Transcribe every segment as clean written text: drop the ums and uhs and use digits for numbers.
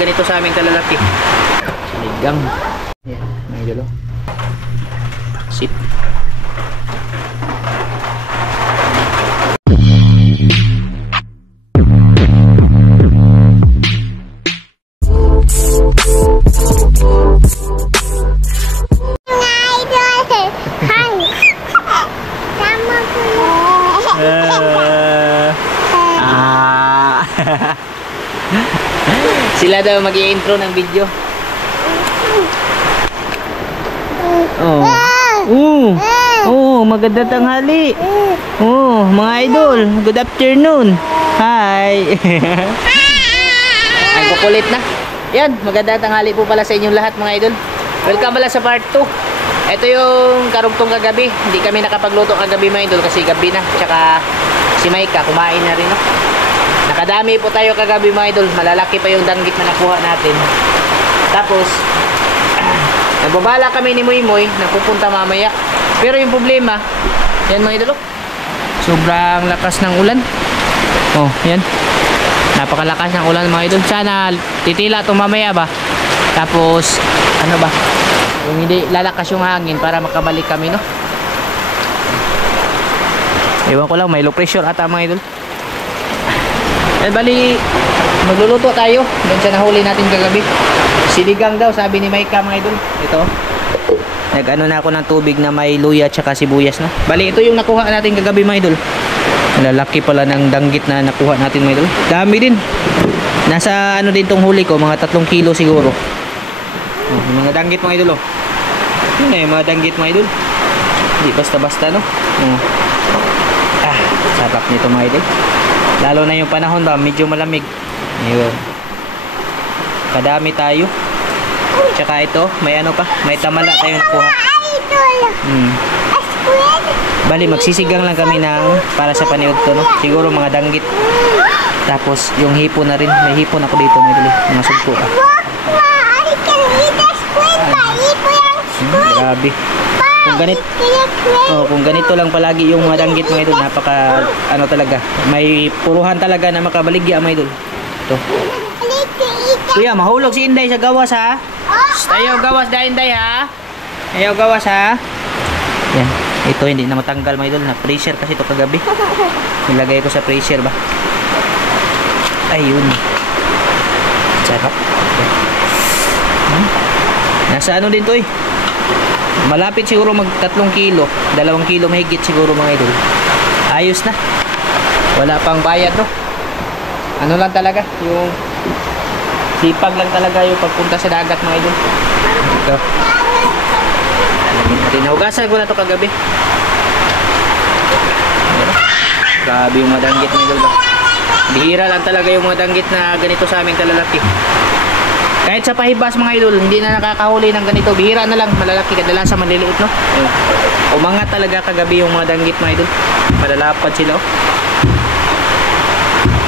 ganito sa aming kalalaki. Sinigang. Yan, may idol. Paksit. Sila daw mag-i-intro ng video. Magandang tanghali. Mga idol, good afternoon. Hi. Ay, kukulit na. Yan, magandang tanghali po pala sa inyong lahat mga idol. Welcome pala sa part 2. Ito yung karugtong kagabi. Hindi kami nakapagluto kagabi mga idol kasi gabi na. Tsaka si Maika kumain na rin, no? Nakadami po tayo kagabi mga idol. Malalaki pa yung danggit na nakuha natin. Tapos nagbabala kami ni Moy Moy na pupunta mamaya. Pero yung problema, yan mga idol, sobrang lakas ng ulan. Yan. Napakalakas ng ulan mga idol. Sana titila ito mamaya ba. Tapos ano ba, yung hindi lalakas yung hangin para makabalik kami, no? Ewan ko lang, may low pressure ata mga idol. Bali, magluluto tayo doon sa nahuli natin kagabi. Sinigang daw, sabi ni Maika mga idol. Ito, nag-ano na ako ng tubig na may luya at sibuyas na. Bali, ito yung nakuha natin kagabi mga idol. Lalaki pala ng danggit na nakuha natin mga idol. Dami din. Nasa ano din tong huli ko, mga 3 kilo siguro. Mga danggit mga idol. Yun na yung mga danggit mga idol. Hindi basta-basta, no? Sarap nito mga idol. Lalo na yung panahon ba, medyo malamig. Ayun. Kadami tayo. Tsaka ito, may ano pa, may tamala tayong nakuha. Bali, magsisigang lang kami ng para sa paniod to, no? Siguro mga danggit. Tapos yung hipon na rin. May hipon ako dito, may dali. Mga sugpo. Grabe. Kung ganito lang palagi yung mga danggit mga idol, napaka ano talaga, may puruhan talaga na makabaligya mga idol. Ito. Kuya, mahulog si Inday sa gawas ha. Ayaw gawas da Inday ha. Ayaw gawas ha. Yan. Ito hindi na matanggal mga idol, na pressure kasi ito kagabi. Nilagay ko sa pressure ba. Ayun. Sarap. Nasa ano din to eh. Malapit siguro mag 3 kilo, 2 kilo mahigit siguro mga idol. Ayos na. Wala pang bayad, no? Ano lang talaga, yung sipag lang talaga yung pagpunta sa dagat mga idol. Ito. Tinahugasan ko na to kagabi. Grabe yung mga danggit mga idol ba? Bihira lang talaga yung mga danggit na ganito sa aming kalalaki. Kahit sa pahibas mga idol, hindi na nakakahuli ng ganito. Bihira na lang, malalaki, kadalasan maliliit, no? Umangat talaga kagabi yung mga danggit mga idol. Malalapad sila, oh.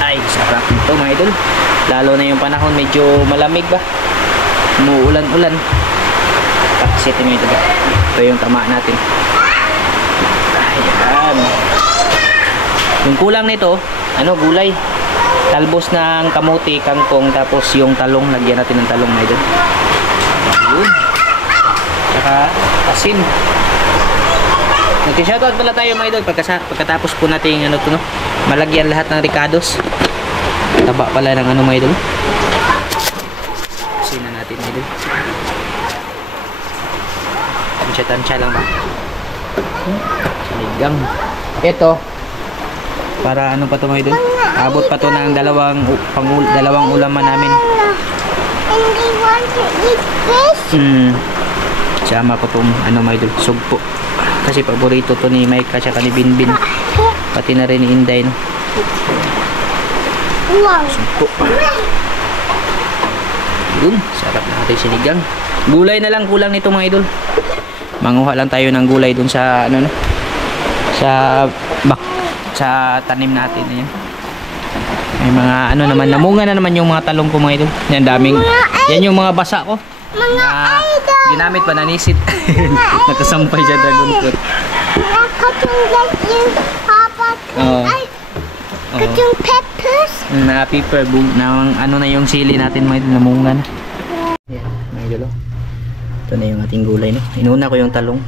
Ay, sarap nito mga idol. Lalo na yung panahon, medyo malamig ba? Umuulan-ulan. Paksit mga idol. Ito yung tama natin. Ayan. Yung kulang nito, ano, gulay. Talbos ng kamuti, kangkong, tapos yung talong, lagyan natin ng talong mga idol. Ayun. Saka asin. Nag-shoutout pala tayo mga idol pagkatapos po natin ano to, no? Malagyan lahat ng ricados. Taba pala ng ano mga idol. Asin na natin mga idol. Tansya lang ba? Sinigang. Ito para ano pa to mga idol? Abot pa to ng dalawang ulaman namin. And they want to eat fish? Sama ko tong ano mga idol, sugpo. Kasi paborito to ni Maika at ni Binbin. Pati na rin ni Inday, no? Wow. Sugpo. Yun, sarap na natin sinigang. Gulay na lang kulang nito mga idol. Manguha lang tayo ng gulay dun sa ano, no? Sa tanim natin. Ayan. May mga ano naman, namunga na naman yung mga talong ko mga idol. Yan, daming, yan yung mga basa ko. Mga idol! Ginamit pa, nanisit. Nakasampay siya dragon fruit. Nakatulad yung papa. Oo. Got yung peppers. Na pepper boom na ano na yung sili natin mga idol, namunga na. Yan, mga idol. Oh. Ito na yung ating gulay, no. Inuna ko yung talong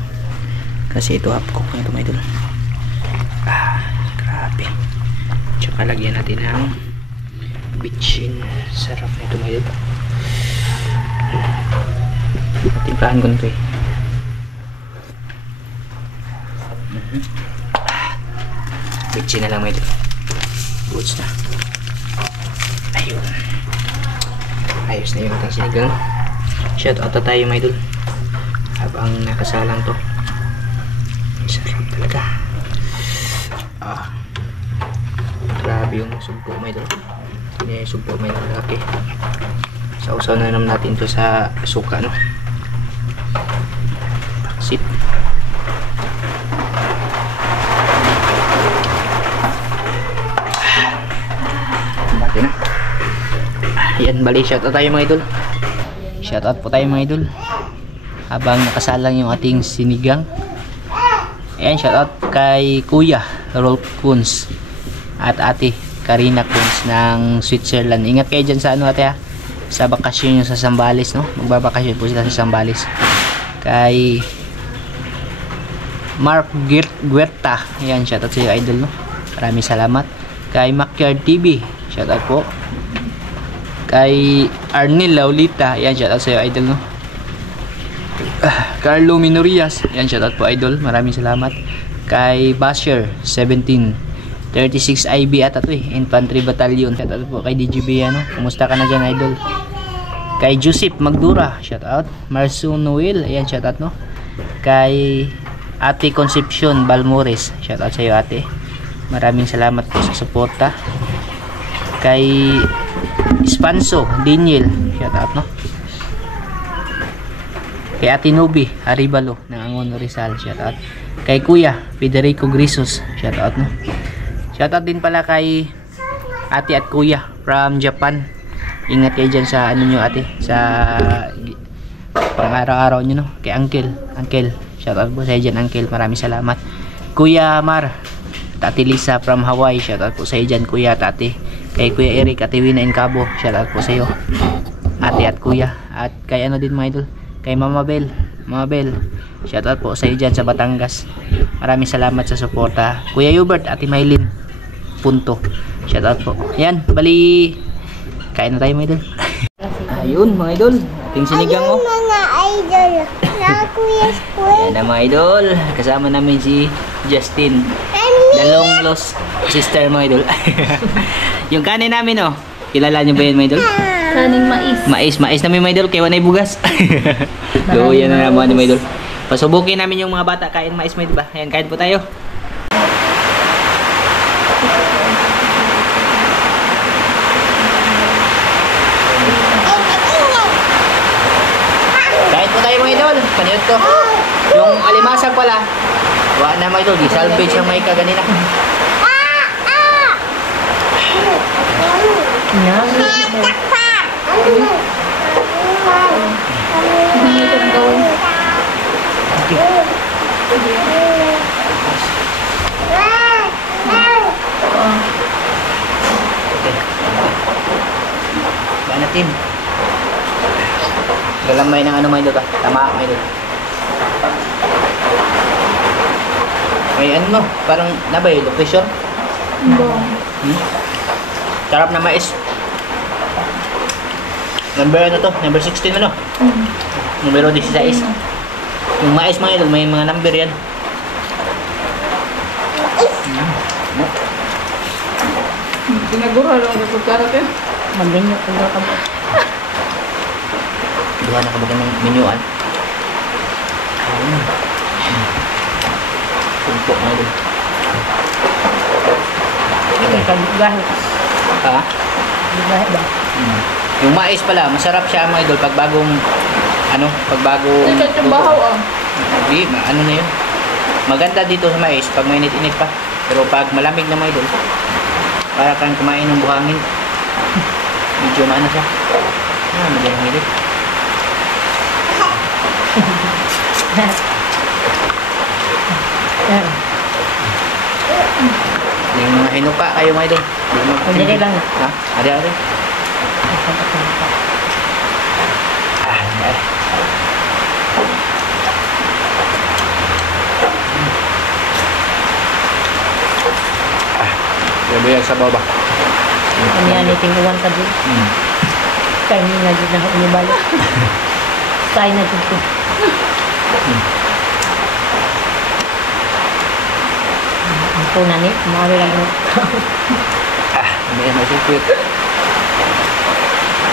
kasi ito half cook na ito, mga idol. Grabe. Tsaka lagyan natin ng bitchin. Sarap na ito, mga idol. Timplahan ko na ito eh. Bitchin na lang, mga idol. Goods na. Ayun. Ayos na yung ating sinigang. Shout out na tayo, mga idol. Habang nakasalang to. Sarap talaga. Grabe yung sugpo, mga idol. Hindi yung sugpo, mga idol. Laki. Sausaw na naman natin to sa suka, no? Taksit. Bati na. Yan, bali, shoutout tayo, mga idol. Shoutout po tayo, mga idol. Habang nakasalang yung ating sinigang. Ayan, shoutout kay Kuya Rolf Kunz at ate Karina Kunz ng Switzerland. Ingat kayo dyan sa ano, ate, ha? Sa bakasyon nyo sa Zambales, no? Magbabakasyon po sila sa Zambales. Kay Mark Guerta. Ayan, shoutout sa iyo, idol, no? Maraming salamat. Kay Makyard TV, shoutout po. Kay Arnel Laulita, ayan, shoutout sa iyo, idol, no? Carlo Minorias, ayan, shoutout po, idol. Maraming salamat. Kay Basher 1736 IB at ito eh, Infantry Battalion. Shoutout po kay DGB, ano? Kumusta ka na dyan, idol? Kay Joseph Magdura, shoutout. Marso Noel, ayan, shoutout, no? Kay Ate Concepcion Balmores, shoutout sa iyo, ate. Maraming salamat po sa suporta. Kay Spanso Daniel, shoutout, no? Kay Ate Nubi Aribalo ng Angono Rizal, shoutout. Kay Kuya Federico Grisos, shoutout, no? Shoutout din pala kay ate at kuya from Japan. Ingat kayo dyan sa ano nyo, ate, sa pang araw-araw nyo, no? Kay Uncle, shoutout po sa dyan, Uncle. Maraming salamat. Kuya Mar, Tati Lisa from Hawaii, shoutout po sa dyan, kuya at ate. Kay Kuya Eric, Ate Wina in Cabo, shoutout po sa iyo, ate at kuya. At kay ano din, mga idol, kay Mama Bel, shoutout po sa iyo dyan sa Batangas. Maraming salamat sa suporta. Kuya Hubert, Ate Maylin Punto, shoutout po. Yan, bali kain na tayo, mga idol. Ayun, mga idol, ating sinigang, oh. Mga idol. Na Kuya Squid. Yan na, mga idol, kasama namin si Justin, the long lost sister, mga idol. Yung kanin namin, oh, kilala nyo ba yun, mga idol? Kaning mais. Mais namin, mga idol, kaya wanay bugas. So, yan na naman, mga idol. Pasubukin namin yung mga bata kain mais, mga idol ba? Ayan, kain po tayo. Kain po tayo, mga idol. Paniod ko. Yung alimasag pala, wala na, mga idol. Di-salvage yung may kaganina. Gana, Tim. Galamay ng ano, mga idol, ba? Tama, mga idol. May ano, no? Parang nabay, location. Sarap na mais. Number ano to? Number 16 ano? Numero 16. Yung mais, mga idol, may mga number yan. Sinaguro lang ang kutsara ko. Malinyo ko daw kamo. Duha na kabagan ng menuan. Sumpo, mga idol. Hindi ka gahit. Ha? Gahit ba? Yung mais pala, masarap siya, mga idol, pag bagong Hindi ka trabaho ah. Hindi, ano na yun. Maganda dito sa mais pag mainit-init pa. Pero pag malamig na, mga idol, para kang kumain ng buhangin. Medyo maano siya. Medyo mahilig. Yung mga hinuka kayo mga idol. Hindi lang. Ha? Ari. Ah, ay. Grabe yung sabaw ba? Ano yan, itinguan ka din. Kaya hindi na din ako umibalik. Kaya na din ko. Ang tuna ni, mga lang mo. Hindi yan may sukit.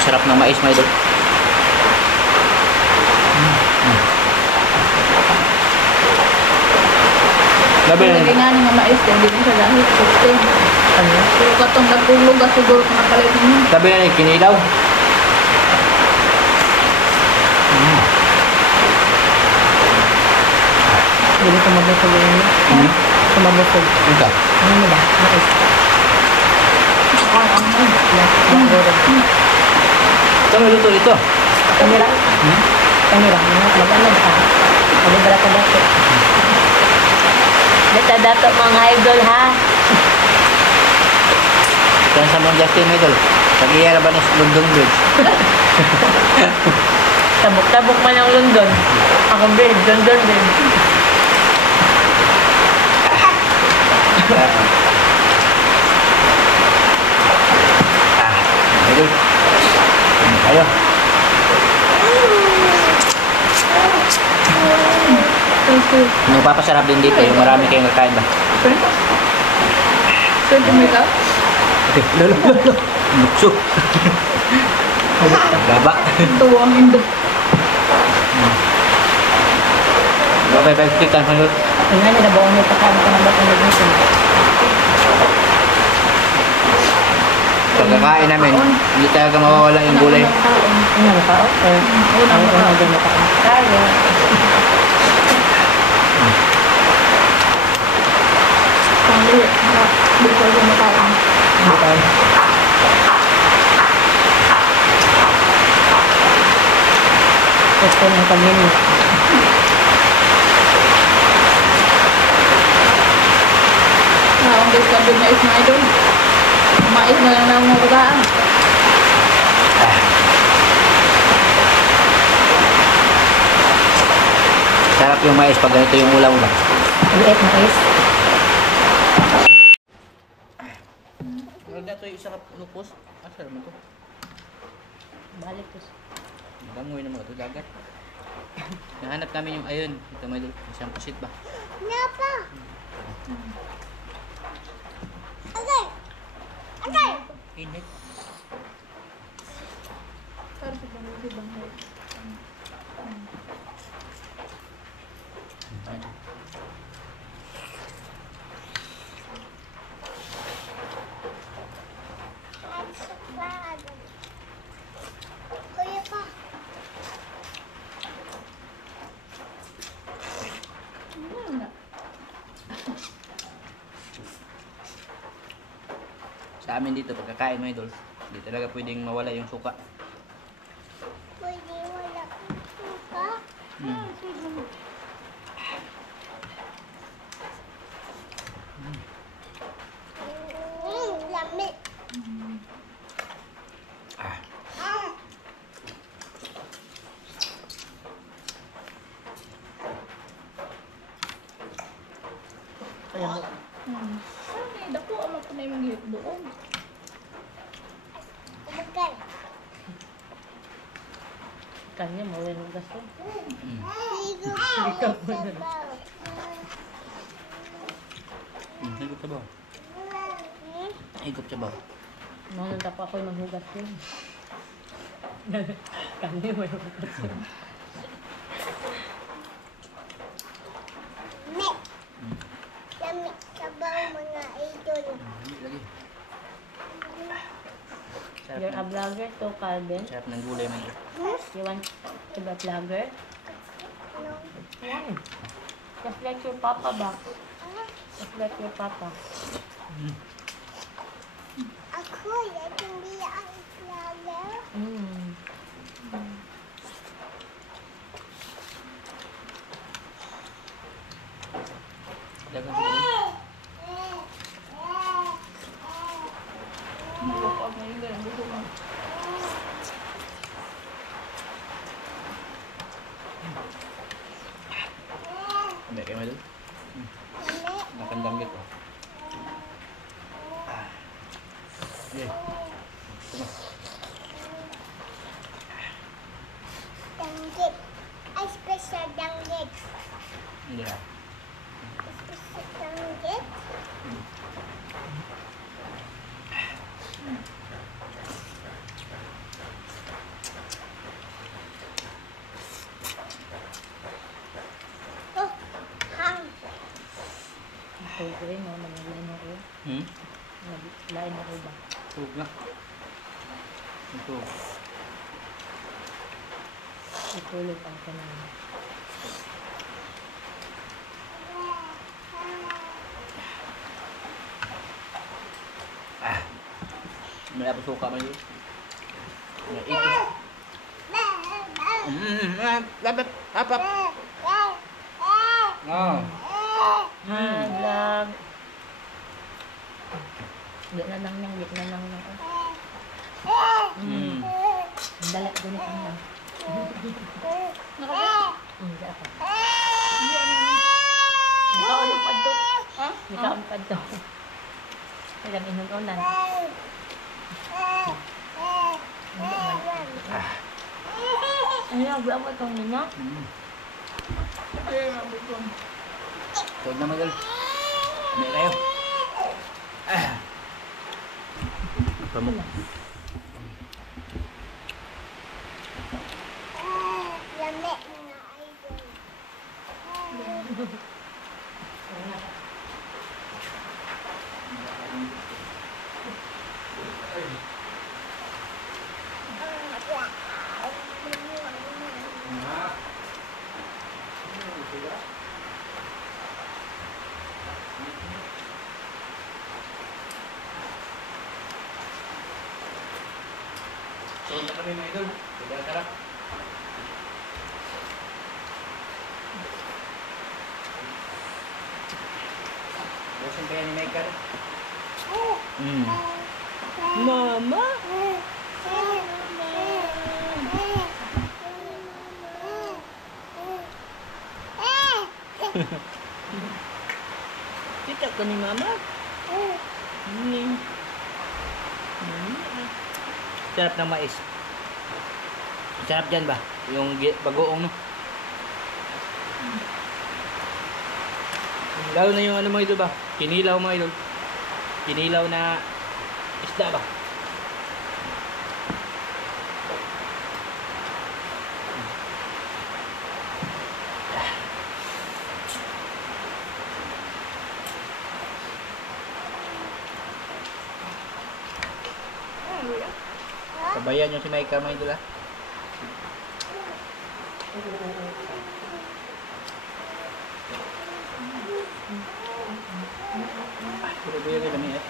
Sarap ng mais mga idol. Grabe Lagi yan. nga nga mais, hindi na siya dahil sustain. Ano? Pero katong nagpulog at siguro kung napalit ninyo. Grabe yan yung kinilaw. Hindi ko mabusog yun. Sumabusog. Ito. Ano nila? Mais. Yung guro. Ito may luto ito. Kanira. Kanira. Mag-alag ka. Mag-alag ka dati. Data-data mga idol ha. Saan sa mga Justin mga idol? Pag-iyara ba ng London Bridge? Tabok-tabok man ang London. Ako bridge, London bridge. Idol. Ayo. Ano papasarap din dito yung marami kayong kakain ba? Pwede mo ikaw? Okay, lolo. Nukso. Gaba. Tuwang indo. Gaba, stick-an pa yun. Ang nga nila bawa may pakain ka ng batang nag-mission. Pagkakain namin, hindi talaga mawawala yung gulay. Ano na tao? Unang mga din na tao. Kaya. Pangli. Dito yung makain. Bukan. Gusto ng pamilya. Ang discarded mais mga idol. Mais na lang ng mga bataan. Sarap yung mais pag ganito yung ulam ba? Liit na is. Wala ito yung isa lupos. Asal mo to? Balik ko. Dangoy naman ito dagat. Nahanap namin yung ayun. Ito may isang pusit ba? Napa? Okay. Okay. Init. Para sa bangay, bangay. Kuya pa. Sa amin dito pagkakain mga idol, hindi talaga pwedeng mawala yung suka. Pwede wala suka. Lamig. Ah. Kaya mo. Ay, dako ang mga panay mong gihit doon. Okay. Kanya mawala ng gasto. Ikaw po na. Higop sa baw. Higop sa baw. Manunta pa ako'y maghugas yun. Kanya mawala ng gasto. Lamig. Lamig sabaw mga idol. Lagi. You're a Sarap, vlogger to, Calvin. sarap ng gulay mga idol. You want to be a vlogger? No. Why? Just like your papa ba? Just like your papa. Ako, hindi ang vlogger. Mm. Dagang sa gulay. Huwag mo yung ganun. Gusto mo. Hindi kayo madul. Nakandam gitu. Okay. Tuma. Danggit. Ay, special danggit. Hindi na. Special danggit. Oh, hang. Ito ko rin, no? Naglain ako. Naglain ako ba? Tug na. Ito. Itulog ang kanina. May apa suka man yun. May ito. Lapap. Lapap. Oh. Haglag. Di na lang nang, di na lang nang. Dalat ko nito na. Hindi ako. Nakaon pa to. Ha? Nakaon pa to. Kailang inununan. Ano yung buwan mo itong ninyo? Ay, mabukong. Tug na madul. May kayo. Pamuk. Lame na idol. Tulog na kami mga idol. Sobrang sarap. Bosan pa yan ni Mike Karo. Mama! Kita ko ni Mama. Sarap ng mais. Sarap dyan ba? Yung bagoong, no? Lalo na yung ano mga idol ba? Kinilaw mga idol. Kinilaw na isda ba? Sabayan yung si Mike mga idol, ha? Puro-puro yung dami, eh.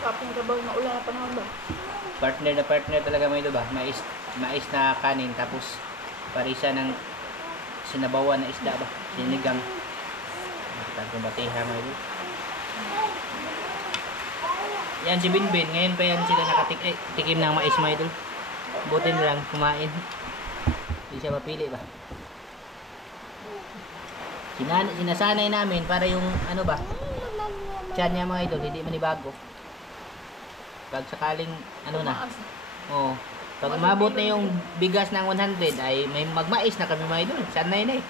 Kapong trabaho na ulan na panahon ba? Partner na partner talaga mga idol ba? Mais na kanin, tapos parisa ng sinabawan na isda ba? Sinigang. Tagong batiha mga idol. Yan si Binbin, ngayon pa yan sila nakatikim ng mais mga idol. Buti na lang kumain. Hindi siya mapili ba? Sinasanay namin para yung ano ba? Tiyan niya mga idol, hindi manibago. Pag sakaling ano na. Oh, pag umabot na yung bigas ng 100 ay may magmais na kami mga idol. Sanay na eh.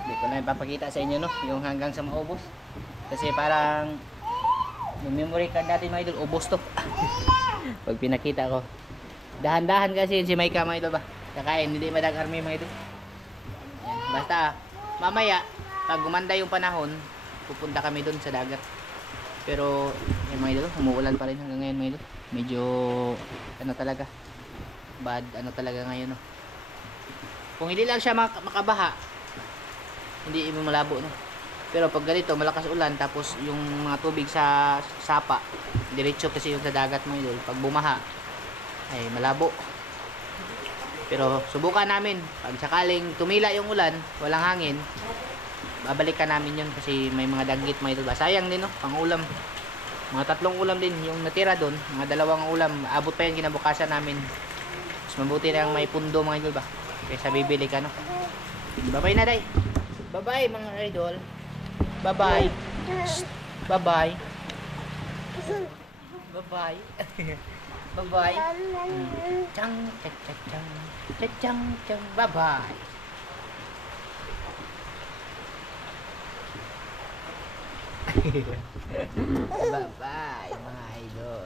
Hindi ko na ipapakita sa inyo, no, yung hanggang sa maubos. Kasi parang yung memory card natin mga idol, ubos to. Pag pinakita ko. Dahan-dahan kasi si Maika mga idol ba? Kakain, hindi madag-army mga idol. Yan. Basta, mamaya, pag gumanda yung panahon, pupunta kami dun sa dagat. Pero, yung mga idol, umuulan pa rin hanggang ngayon mga idol. Medyo, ano talaga, bad, ano talaga ngayon, no. Kung hindi lang siya makabaha, hindi mo malabo, no. Pero pag ganito, malakas ulan, tapos yung mga tubig sa sapa, diretso kasi yung sa dagat mo idol. Pag bumaha, ay malabo. Pero subukan namin. Pag sakaling tumila yung ulan, walang hangin, babalikan namin yun kasi may mga dagit mga idol ba. Sayang din no, pang ulam. Mga 3 ulam din yung natira doon, mga 2 ulam. Abot pa yan kinabukasan namin. Mas mabuti na yung may pundo mga idol ba. Kaysa bibili ka no. Bye-bye na day. Bye-bye mga idol. Bye-bye. Bye-bye. Bye-bye. Bye-bye. Chang, chang, chang, chang. Chang, chang, chang. Bye-bye. Bye-bye mga idol.